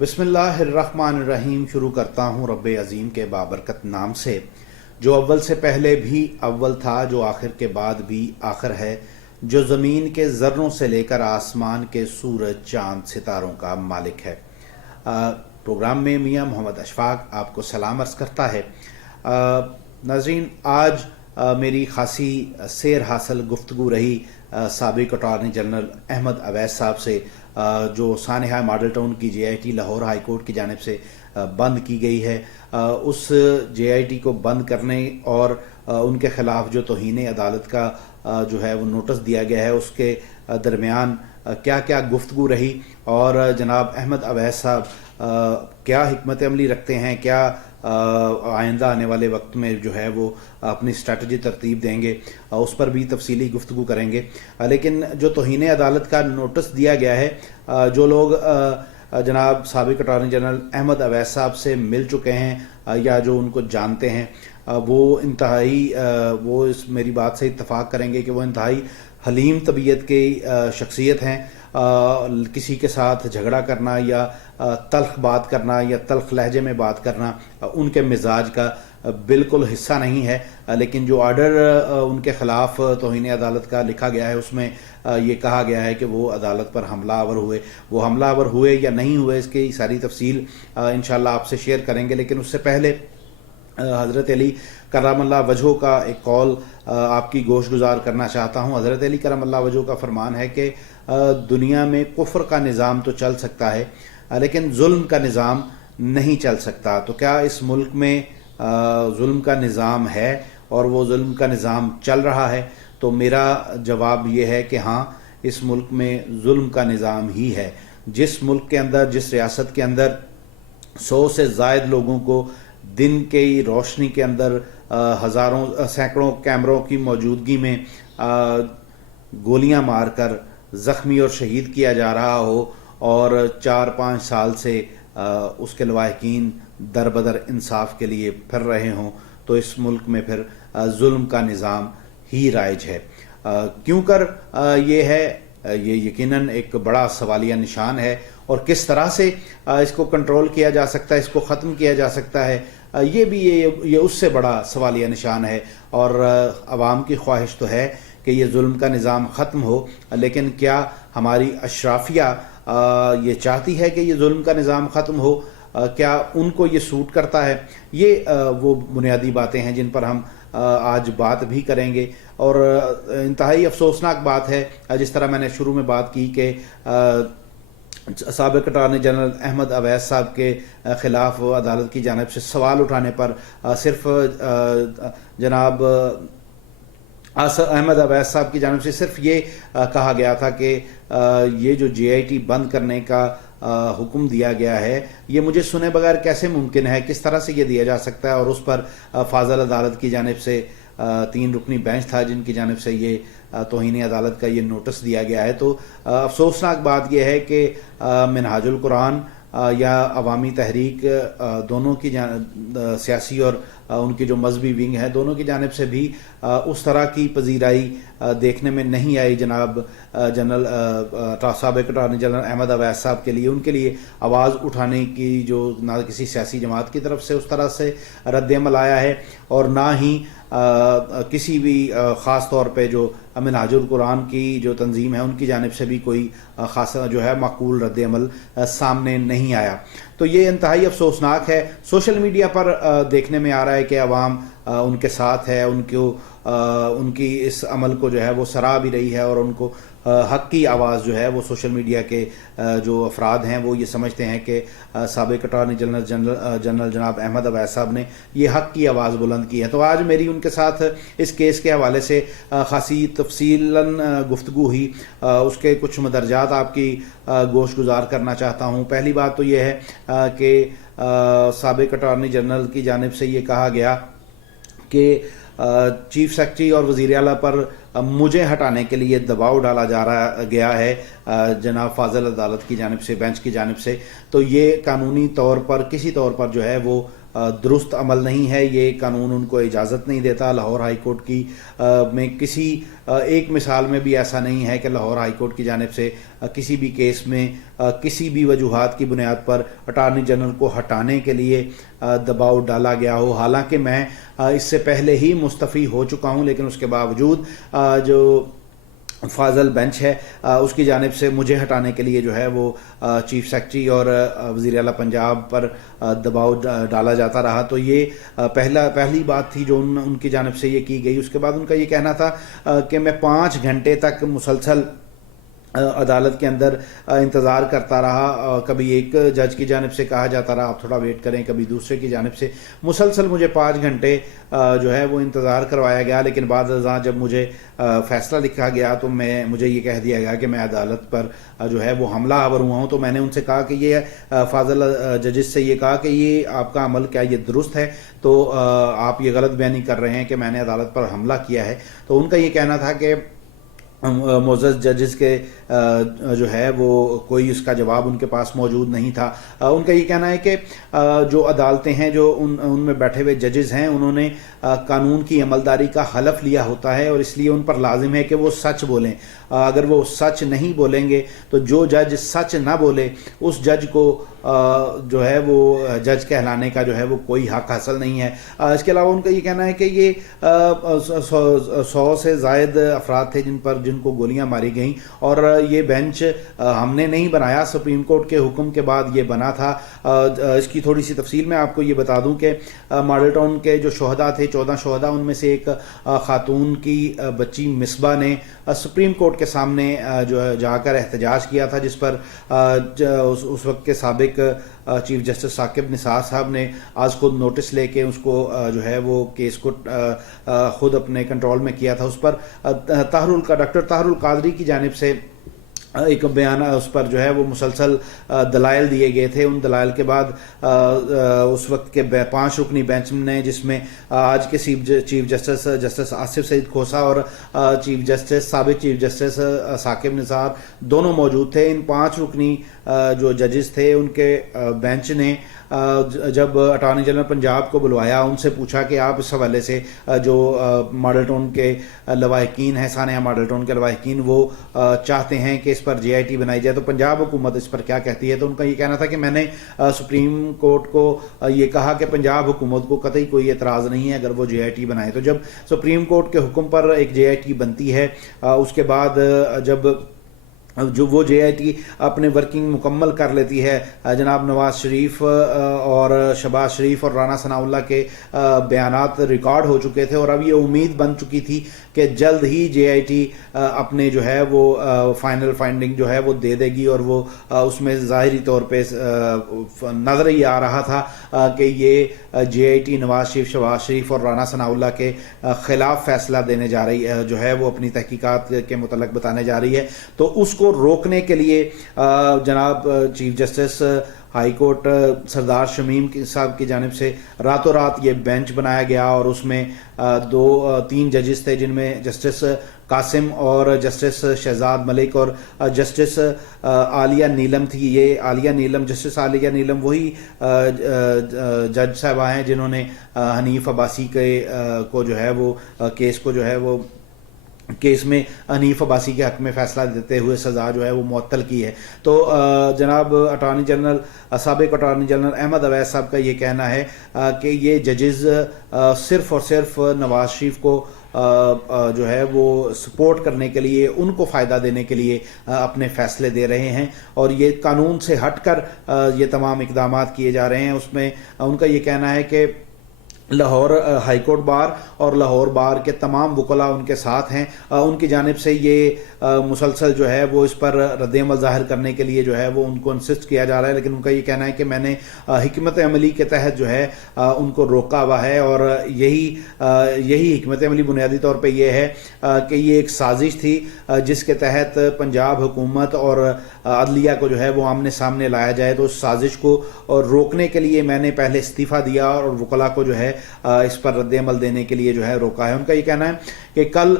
بسم اللہ الرحمن الرحیم. شروع کرتا ہوں رب عظیم کے بابرکت نام سے، جو اول سے پہلے بھی اول تھا، جو آخر کے بعد بھی آخر ہے، جو زمین کے ذروں سے لے کر آسمان کے سورج چاند ستاروں کا مالک ہے. پروگرام میں میاں محمد اشفاق آپ کو سلام عرض کرتا ہے. ناظرین، آج میری خاصی سیر حاصل گفتگو رہی سابق اٹارنی جنرل احمد اویس صاحب سے، جو سانحہ ماڈل ٹاؤن کی J I T Lahore High Court کی جانب سے بند کی گئی ہے. اس جے آئی ٹی کو بند کرنے اور ان کے خلاف جو توہین عدالت کا جو ہے وہ نوٹس دیا گیا ہے، اس کے درمیان کیا کیا گفتگو رہی، اور جناب احمد اویس صاحب کیا حکمت عملی رکھتے ہیں، کیا آئندہ آنے والے وقت میں جو ہے وہ اپنی اسٹریٹجی ترتیب دیں گے، اس پر بھی تفصیلی گفتگو کریں گے. لیکن جو توہین عدالت کا نوٹس دیا گیا ہے، جو لوگ جناب سابق اٹارنی جنرل احمد اویس صاحب سے مل چکے ہیں یا جو ان کو جانتے ہیں، وہ اس میری بات سے اتفاق کریں گے کہ وہ انتہائی حلیم طبیعت کی شخصیت ہیں. کسی کے ساتھ جھگڑا کرنا یا تلخ بات کرنا یا تلخ لہجے میں بات کرنا ان کے مزاج کا بالکل حصہ نہیں ہے. لیکن جو آرڈر ان کے خلاف توہین عدالت کا لکھا گیا ہے، اس میں یہ کہا گیا ہے کہ وہ عدالت پر حملہ آور ہوئے. وہ حملہ آور ہوئے یا نہیں ہوئے، اس کی ساری تفصیل انشاءاللہ آپ سے شیئر کریں گے. لیکن اس سے پہلے حضرت علی کرم اللہ وجہہ کا ایک قول آپ کی گوش گزار کرنا چاہتا ہوں. حضرت علی کرم اللہ وجہہ کا فرمان ہے کہ دنیا میں کفر کا نظام تو چل سکتا ہے، لیکن ظلم کا نظام نہیں چل سکتا. تو کیا اس ملک میں ظلم کا نظام ہے اور وہ ظلم کا نظام چل رہا ہے؟ تو میرا جواب یہ ہے کہ ہاں، اس ملک میں ظلم کا نظام ہی ہے. جس ملک کے اندر، جس ریاست کے اندر 100 سے زائد لوگوں کو دن کی روشنی کے اندر سینکڑوں کیمروں کی موجودگی میں گولیاں مار کر زخمی اور شہید کیا جا رہا ہو، اور 4-5 سال سے اس کے لواحقین در بدر انصاف کے لیے پھر رہے ہوں، تو اس ملک میں پھر ظلم کا نظام ہی رائج ہے. کیوں کر یہ یقیناً ایک بڑا سوالیہ نشان ہے، اور کس طرح سے اس کو کنٹرول کیا جا سکتا ہے، اس کو ختم کیا جا سکتا ہے، یہ اس سے بڑا سوالیہ نشان ہے. اور عوام کی خواہش تو ہے کہ یہ ظلم کا نظام ختم ہو، لیکن کیا ہماری اشرافیہ یہ چاہتی ہے کہ یہ ظلم کا نظام ختم ہو؟ کیا ان کو یہ سوٹ کرتا ہے؟ یہ وہ بنیادی باتیں ہیں جن پر ہم آج بات بھی کریں گے. اور انتہائی افسوسناک بات ہے، جس طرح میں نے شروع میں بات کی کہ سابق اٹارنی جنرل احمد اویس صاحب کے خلاف عدالت کی جانب سے سوال اٹھانے پر صرف جناب احمد اویس صاحب کی جانب سے صرف یہ کہا گیا تھا کہ یہ جو جے آئی ٹی بند کرنے کا حکم دیا گیا ہے، یہ مجھے سنے بغیر کیسے ممکن ہے، کس طرح سے یہ دیا جا سکتا ہے. اور اس پر فاضل عدالت کی جانب سے 3 رکنی بینچ تھا جن کی جانب سے یہ توہین عدالت کا یہ نوٹس دیا گیا ہے. تو افسوسناک بات یہ ہے کہ منہاج القرآن یا عوامی تحریک، دونوں کی سیاسی اور ان کی جو مذہبی ونگ ہے، دونوں کی جانب سے بھی اس طرح کی پذیرائی دیکھنے میں نہیں آئی جناب جنرل سابق اٹارنی جنرل احمد اویس صاحب کے لیے. ان کے لیے آواز اٹھانے کی جو نہ کسی سیاسی جماعت کی طرف سے اس طرح سے رد عمل آیا ہے، اور نہ ہی کسی بھی خاص طور پہ جو منہاج القرآن کی جو تنظیم ہے ان کی جانب سے بھی کوئی خاص جو ہے معقول رد عمل سامنے نہیں آیا. تو یہ انتہائی افسوسناک ہے. سوشل میڈیا پر دیکھنے میں آ رہا ہے کہ عوام ان کے ساتھ ہے، ان کی اس عمل کو جو ہے وہ سراہ بھی رہی ہے، اور ان کو حق کی آواز جو ہے وہ سوشل میڈیا کے جو افراد ہیں وہ یہ سمجھتے ہیں کہ سابق اٹارنی جنرل جناب احمد اویس صاحب نے یہ حق کی آواز بلند کی ہے. تو آج میری ان کے ساتھ اس کیس کے حوالے سے خاصی تفصیلاً گفتگو ہوئی. اس کے کچھ مدرجات آپ کی گوش گزار کرنا چاہتا ہوں. پہلی بات تو یہ ہے کہ سابق اٹارنی جنرل کی جانب سے یہ کہا گیا کہ چیف سیکرٹری اور وزیر اعلیٰ پر مجھے ہٹانے کے لیے دباؤ ڈالا گیا ہے جناب فاضل عدالت کی جانب سے، بینچ کی جانب سے. تو یہ قانونی طور پر کسی طور پر جو ہے وہ درست عمل نہیں ہے، یہ قانون ان کو اجازت نہیں دیتا. لاہور ہائی کورٹ کی میں کسی ایک مثال میں بھی ایسا نہیں ہے کہ لاہور ہائی کورٹ کی جانب سے کسی بھی کیس میں کسی بھی وجوہات کی بنیاد پر اٹارنی جنرل کو ہٹانے کے لیے دباؤ ڈالا گیا ہو. حالانکہ میں اس سے پہلے ہی مستعفی ہو چکا ہوں، لیکن اس کے باوجود جو فاضل بینچ ہے اس کی جانب سے مجھے ہٹانے کے لیے جو ہے وہ چیف سیکرٹری اور وزیر اعلیٰ پنجاب پر دباؤ ڈالا جاتا رہا. تو یہ پہلی بات تھی جو ان کی جانب سے یہ کی گئی. اس کے بعد ان کا یہ کہنا تھا کہ میں 5 گھنٹے تک مسلسل عدالت کے اندر انتظار کرتا رہا. کبھی ایک جج کی جانب سے کہا جاتا رہا آپ تھوڑا ویٹ کریں، کبھی دوسرے کی جانب سے مسلسل مجھے 5 گھنٹے جو ہے وہ انتظار کروایا گیا. لیکن بعد ازاں جب مجھے فیصلہ لکھا گیا تو مجھے یہ کہہ دیا گیا کہ میں عدالت پر جو ہے وہ حملہ آور ہوا ہوں. تو میں نے ان سے کہا کہ یہ فاضل ججز سے یہ کہا کہ یہ آپ کا عمل کیا یہ درست ہے؟ تو آپ یہ غلط بیانی کر رہے ہیں کہ میں نے عدالت پر حملہ کیا ہے. تو ان کا یہ کہنا تھا کہ معزز ججز کے جو ہے وہ کوئی اس کا جواب ان کے پاس موجود نہیں تھا. ان کا یہ کہنا ہے کہ جو عدالتیں ہیں جو ان میں بیٹھے ہوئے ججز ہیں انہوں نے قانون کی عملداری کا حلف لیا ہوتا ہے، اور اس لیے ان پر لازم ہے کہ وہ سچ بولیں. اگر وہ سچ نہیں بولیں گے تو جو جج سچ نہ بولے اس جج کو جو ہے وہ جج کہلانے کا جو ہے وہ کوئی حق حاصل نہیں ہے. اس کے علاوہ ان کا یہ کہنا ہے کہ یہ 100 سے زائد افراد تھے جن کو گولیاں ماری گئیں، اور یہ بینچ ہم نے نہیں بنایا، سپریم کورٹ کے حکم کے بعد یہ بنا تھا. اس کی تھوڑی سی تفصیل میں آپ کو یہ بتا دوں کہ ماڈل ٹاؤن کے جو شہداء تھے 14 شہداء، ان میں سے ایک خاتون کی بچی مصباح نے سپریم کورٹ کے سامنے جو جا کر احتجاج کیا تھا، جس پر اس وقت کے سابق چیف جسٹس ثاقب نثار صاحب نے آج خود نوٹس لے کے اس کو جو ہے وہ کیس کو خود اپنے کنٹرول میں کیا تھا. اس پر ڈاکٹر طاہر القادری کی جانب سے ایک بیان اس پر جو ہے وہ مسلسل دلائل دیے گئے تھے. ان دلائل کے بعد اس وقت کے 5 رکنی بینچ نے، جس میں آج کے چیف جسٹس آصف سعید کھوسہ اور سابق چیف جسٹس ثاقب نثار دونوں موجود تھے. ان 5 رکنی جو ججز تھے ان کے بینچ نے جب اٹارنی جنرل پنجاب کو بلوایا، ان سے پوچھا کہ آپ اس حوالے سے جو ماڈل ٹاؤن کے لواحقین ہیں، سانحہ ماڈل ٹاؤن کے لواحقین، وہ چاہتے ہیں کہ اس پر JIT بنائی جائے، تو پنجاب حکومت اس پر کیا کہتی ہے؟ تو ان کا یہ کہنا تھا کہ میں نے سپریم کورٹ کو یہ کہا کہ پنجاب حکومت کو قطعی کوئی اعتراض نہیں ہے اگر وہ JIT بنائے. تو جب سپریم کورٹ کے حکم پر ایک JIT بنتی ہے، اس کے بعد جب جو وہ JIT اپنے ورکنگ مکمل کر لیتی ہے، جناب نواز شریف اور شہباز شریف اور رانا ثناء اللہ کے بیانات ریکارڈ ہو چکے تھے، اور اب یہ امید بن چکی تھی کہ جلد ہی JIT اپنے جو ہے وہ فائنل فائنڈنگ جو ہے وہ دے دے گی. اور وہ اس میں ظاہری طور پہ نظر ہی آ رہا تھا کہ یہ JIT نواز شریف، شہباز شریف اور رانا ثناء اللہ کے خلاف فیصلہ دینے جا رہی ہے، جو ہے وہ اپنی تحقیقات کے متعلق بتانے جا رہی ہے. تو اس کو روکنے کے لیے جناب چیف جسٹس ہائی کورٹ سردار شمیم صاحب کی جانب سے راتوں رات یہ بینچ بنایا گیا، اور اس میں 3 ججز تھے جن میں جسٹس قاسم اور جسٹس شہزاد ملک اور جسٹس عالیہ نیلم تھی. یہ عالیہ نیلم، جسٹس عالیہ نیلم وہی جج صاحبہ ہیں جنہوں نے حنیف عباسی کو جو ہے وہ کیس کو جو ہے وہ کیس میں حنیف عباسی کے حق میں فیصلہ دیتے ہوئے سزا جو ہے وہ معطل کی ہے. تو جناب اٹارنی جنرل، سابق اٹارنی جنرل احمد اویس صاحب کا یہ کہنا ہے کہ یہ ججز صرف اور صرف نواز شریف کو جو ہے وہ سپورٹ کرنے کے لیے، ان کو فائدہ دینے کے لیے اپنے فیصلے دے رہے ہیں، اور یہ قانون سے ہٹ کر یہ تمام اقدامات کیے جا رہے ہیں. اس میں ان کا یہ کہنا ہے کہ لاہور ہائی کورٹ بار اور لاہور بار کے تمام وکلاء ان کے ساتھ ہیں. ان کی جانب سے یہ مسلسل جو ہے وہ اس پر رد عمل ظاہر کرنے کے لیے جو ہے وہ ان کو انسسٹ کیا جا رہا ہے. لیکن ان کا یہ کہنا ہے کہ میں نے حکمت عملی کے تحت جو ہے ان کو روکا ہوا ہے، اور یہی حکمت عملی بنیادی طور پہ یہ ہے کہ یہ ایک سازش تھی جس کے تحت پنجاب حکومت اور عدلیہ کو جو ہے وہ آمنے سامنے لایا جائے. تو اس سازش کو روکنے کے لیے میں نے پہلے استعفیٰ دیا اور وکلاء کو جو ہے اس پر رد عمل دینے کے لیے جو ہے روکا ہے. ان کا یہ کہنا ہے کہ کل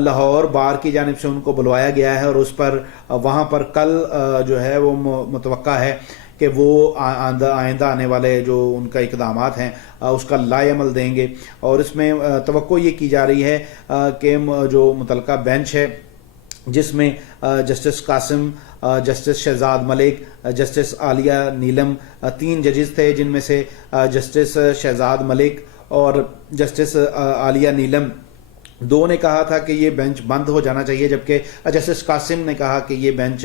لاہور بار کی جانب سے ان کو بلوایا گیا ہے، اور اس پر وہاں پر کل جو ہے وہ متوقع ہے کہ وہ آئندہ آنے والے جو ان کا اقدامات ہیں اس کا لائے عمل دیں گے. اور اس میں توقع یہ کی جا رہی ہے کہ جو متعلقہ بینچ ہے جس میں جسٹس قاسم، جسٹس شہزاد ملک، جسٹس عالیہ نیلم 3 ججز تھے، جن میں سے جسٹس شہزاد ملک اور جسٹس عالیہ نیلم 2 نے کہا تھا کہ یہ بینچ بند ہو جانا چاہیے، جبکہ جسٹس قاسم نے کہا کہ یہ بینچ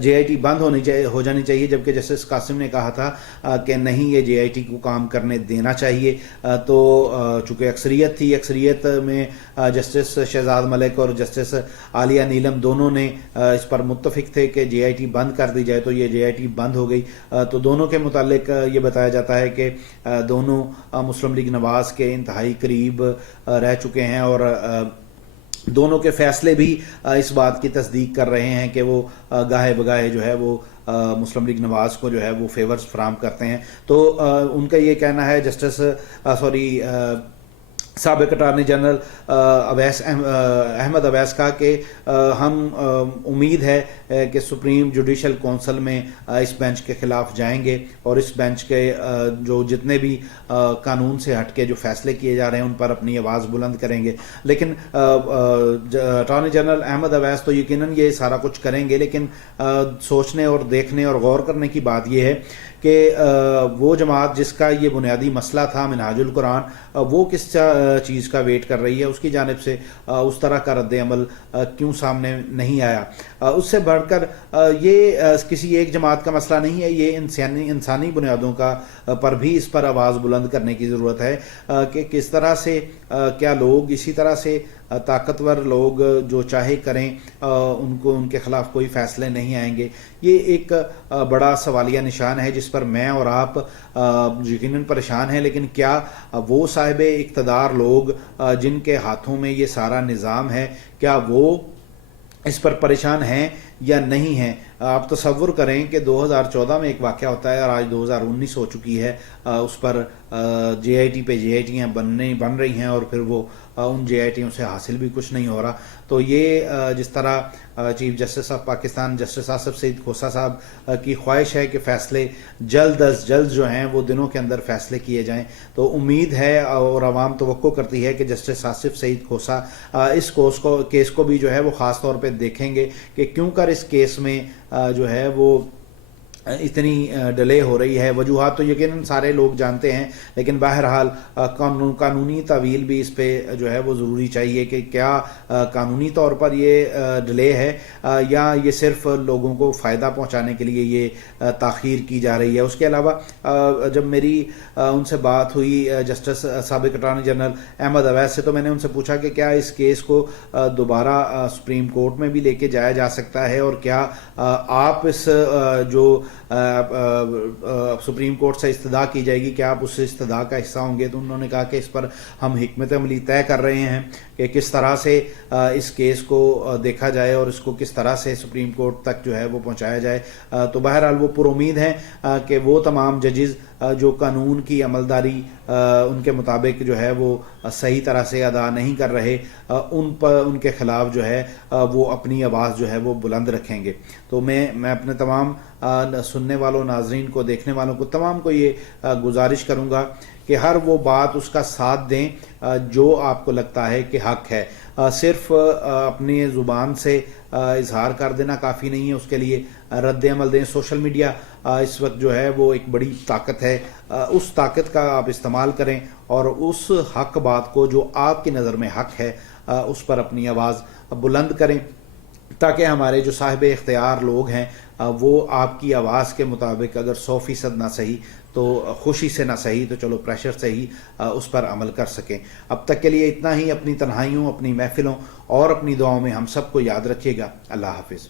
جے آئی ٹی بند ہو جانی چاہیے، جبکہ جسٹس قاسم نے کہا تھا کہ نہیں، یہ جے آئی ٹی کو کام کرنے دینا چاہیے. تو چونکہ اکثریت تھی، اکثریت میں جسٹس شہزاد ملک اور جسٹس عالیہ نیلم دونوں نے اس پر متفق تھے کہ جے آئی ٹی بند کر دی جائے، تو یہ جے آئی ٹی بند ہو گئی. تو دونوں کے متعلق یہ بتایا جاتا ہے کہ دونوں مسلم لیگ نواز کے انتہائی قریب رہ چکے ہیں، اور دونوں کے فیصلے بھی اس بات کی تصدیق کر رہے ہیں کہ وہ گاہے بگاہے جو ہے وہ مسلم لیگ نواز کو جو ہے وہ فیورز فراہم کرتے ہیں. تو ان کا یہ کہنا ہے سابق اٹارنی جنرل اویس احمد اویس کا کہ ہم امید ہے کہ سپریم جوڈیشل کونسل میں اس بینچ کے خلاف جائیں گے، اور اس بینچ کے جو جتنے بھی قانون سے ہٹ کے جو فیصلے کیے جا رہے ہیں ان پر اپنی آواز بلند کریں گے. لیکن اٹارنی جنرل احمد اویس تو یقیناً یہ سارا کچھ کریں گے، لیکن سوچنے اور دیکھنے اور غور کرنے کی بات یہ ہے کہ وہ جماعت جس کا یہ بنیادی مسئلہ تھا منہاج القرآن، وہ کس چیز کا ویٹ کر رہی ہے، اس کی جانب سے اس طرح کا رد عمل کیوں سامنے نہیں آیا. اس سے بڑھ کر یہ کسی ایک جماعت کا مسئلہ نہیں ہے، یہ انسانی بنیادوں کا پر بھی اس پر آواز بلند کرنے کی ضرورت ہے کہ کس طرح سے کیا لوگ اسی طرح سے طاقتور لوگ جو چاہے کریں ان کے خلاف کوئی فیصلے نہیں آئیں گے. یہ ایک بڑا سوالیہ نشان ہے جس پر میں اور آپ یقیناً پریشان ہیں، لیکن کیا وہ صاحب اقتدار لوگ جن کے ہاتھوں میں یہ سارا نظام ہے، کیا وہ اس پر پریشان ہیں یا نہیں ہیں؟ آپ تصور کریں کہ 2014 میں ایک واقعہ ہوتا ہے اور آج 2019 ہو چکی ہے، اس پر جے آئی ٹی پہ جے آئی ٹیاں بن رہی ہیں، اور پھر وہ ان جے آئی ٹیوں سے حاصل بھی کچھ نہیں ہو رہا. تو یہ جس طرح Chief Justice of Pakistan Justice Asif Saeed Khosa صاحب کی خواہش ہے کہ فیصلے جلد از جلد جو ہیں وہ دنوں کے اندر فیصلے کیے جائیں، تو امید ہے اور عوام توقع کرتی ہے کہ جسٹس آصف سعید کھوسہ اس کیس کو بھی جو ہے وہ خاص طور پہ دیکھیں گے کہ کیوں کر اس کیس میں جو ہے وہ اتنی ڈیلے ہو رہی ہے. وجوہات تو یقیناً سارے لوگ جانتے ہیں، لیکن بہرحال قانونی تعویل بھی اس پہ جو ہے وہ ضروری چاہیے کہ کیا قانونی طور پر یہ ڈیلے ہے یا یہ صرف لوگوں کو فائدہ پہنچانے کے لیے یہ تاخیر کی جا رہی ہے. اس کے علاوہ جب میری ان سے بات ہوئی جسٹس سابق اٹارنی جنرل احمد اویس سے، تو میں نے ان سے پوچھا کہ کیا اس کیس کو دوبارہ سپریم کورٹ میں بھی لے کے جایا جا سکتا ہے، اور کیا آپ اس جو سپریم کورٹ سے استدعا کی جائے گی کیا آپ اس استدعا کا حصہ ہوں گے. تو انہوں نے کہا کہ اس پر ہم حکمت عملی طے کر رہے ہیں کہ کس طرح سے اس کیس کو دیکھا جائے اور اس کو کس طرح سے سپریم کورٹ تک جو ہے وہ پہنچایا جائے. تو بہرحال وہ پر امید ہیں کہ وہ تمام ججز جو قانون کی عملداری ان کے مطابق جو ہے وہ صحیح طرح سے ادا نہیں کر رہے، ان کے خلاف جو ہے وہ اپنی آواز جو ہے وہ بلند رکھیں گے. تو میں اپنے تمام سننے والوں، ناظرین کو، دیکھنے والوں کو، تمام کو یہ گزارش کروں گا کہ ہر وہ بات اس کا ساتھ دیں جو آپ کو لگتا ہے کہ حق ہے. صرف اپنی زبان سے اظہار کر دینا کافی نہیں ہے، اس کے لیے رد عمل دیں. سوشل میڈیا اس وقت جو ہے وہ ایک بڑی طاقت ہے، اس طاقت کا آپ استعمال کریں اور اس حق بات کو جو آپ کی نظر میں حق ہے اس پر اپنی آواز بلند کریں، تاکہ ہمارے جو صاحب اختیار لوگ ہیں وہ آپ کی آواز کے مطابق اگر 100% نہ صحیح تو خوشی سے نہ صحیح تو چلو پریشر سے ہی اس پر عمل کر سکیں. اب تک کے لیے اتنا ہی. اپنی تنہائیوں، اپنی محفلوں اور اپنی دعاؤں میں ہم سب کو یاد رکھیے گا. اللہ حافظ.